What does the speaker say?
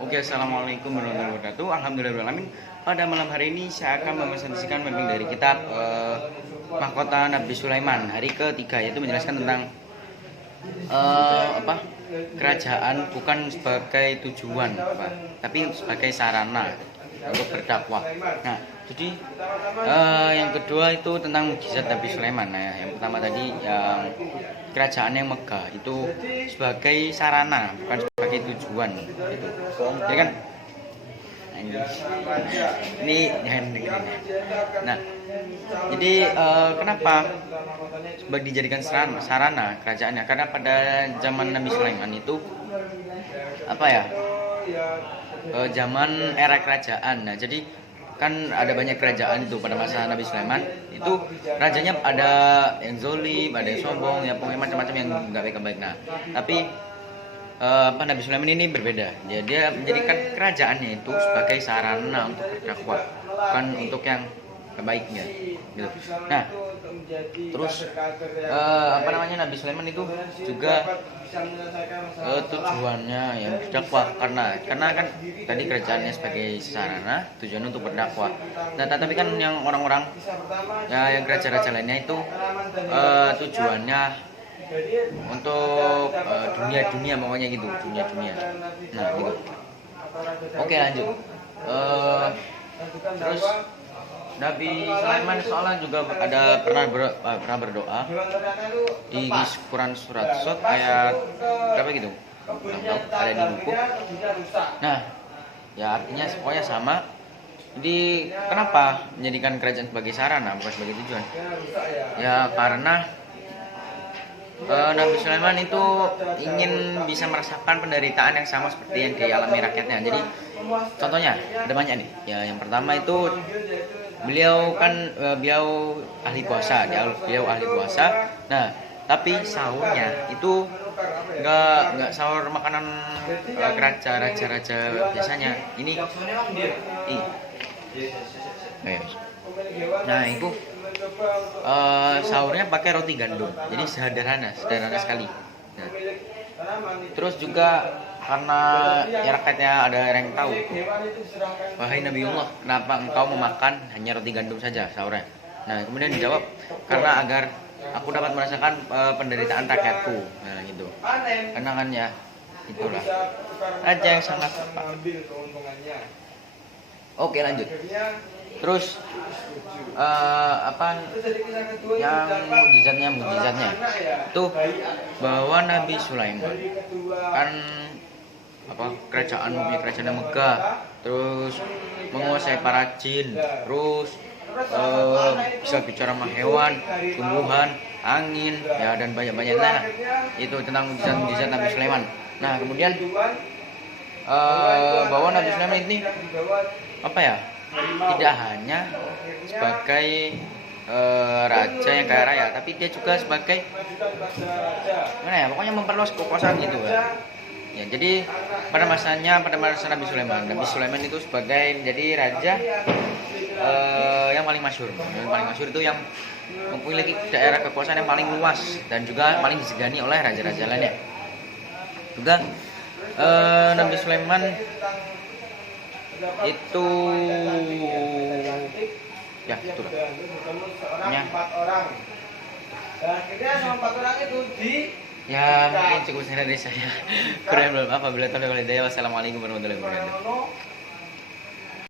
Oke, assalamualaikum warahmatullahi wabarakatuh. Alhamdulillahirobbilalamin. Pada malam hari ini saya akan mepresentasikan mapping dari kitab Mahkota Nabi Sulaiman hari ketiga, yaitu menjelaskan tentang apa kerajaan bukan sebagai tujuan, tapi sebagai sarana untuk berdakwah. Nah, jadi yang kedua itu tentang mukjizat Nabi Sulaiman. Nah, yang pertama tadi yang kerajaan yang megah itu sebagai sarana bukan sebagai tujuan itu. Jadi kan ini jangan dengerin. Nah, jadi kenapa sebagai dijadikan sarana kerajaannya? Karena pada zaman Nabi Sulaiman itu apa ya? Zaman era kerajaan. Nah, jadi kan ada banyak kerajaan itu pada masa Nabi Sulaiman. Itu rajanya ada yang zolim, ada yang sombong, ya pokoknya macam-macam yang nggak baik-baik. Nah, tapi Nabi Sulaiman ini berbeda. Dia menjadikan kerajaannya itu sebagai sarana untuk berdakwah, bukan untuk yang kebaiknya gitu. Nah, terus Nabi Sulaiman itu juga tujuannya yang berdakwah karena kan tadi kerajaannya sebagai sarana, tujuan untuk berdakwah. Nah, tapi kan yang orang-orang ya yang raja-raja lainnya itu tujuannya untuk dunia pokoknya gitu, dunia. Nah, gitu. Oke, lanjut. Terus Nabi Sulaiman soalnya juga ada pernah berdoa di Quran surat Sot ayat berapa gitu? Belum tahu, ada di buku. Nah, ya artinya pokoknya sama. Jadi kenapa menjadikan kerajaan sebagai sarana bukan sebagai tujuan? Ya karena Nabi Sulaiman itu ingin bisa merasakan penderitaan yang sama seperti yang dialami rakyatnya. Jadi contohnya ada banyak nih. Ya yang pertama itu beliau ahli puasa, beliau ahli puasa. Nah, tapi sahurnya itu nggak sahur makanan raja biasanya. Nah, itu sahurnya pakai roti gandum. Jadi sederhana sekali. Nah, terus juga karena ya rakyatnya ada yang tahu, wahai Nabiullah, kenapa engkau memakan hanya roti gandum saja sahurnya? Nah, kemudian dijawab, karena agar aku dapat merasakan penderitaan rakyatku. Nah, gitu. Karena kan ya itulah raja yang sangat tepat. Oke, lanjut. Terus yang mujizatnya itu bahwa Nabi Sulaiman kan kerajaan yang megah, terus menguasai para jin, terus bisa bicara sama hewan, tumbuhan, angin, ya dan banyak lah. Itu tentang mujizat Nabi Sulaiman. Nah, kemudian bahwa Nabi Sulaiman ini tidak hanya sebagai raja yang kaya raya, tapi dia juga sebagai pokoknya memperluas kekuasaan gitu ya. Jadi pada masa Nabi Sulaiman itu sebagai menjadi raja yang paling masyhur. Yang paling masyhur itu yang memiliki daerah kekuasaan yang paling luas dan juga paling disegani oleh raja-raja lainnya. Juga Nabi Sulaiman itu ya betul ya. Ya mungkin cukup sekian dari saya. Kurang belum apa bila tahu. Wassalamualaikum warahmatullahi wabarakatuh.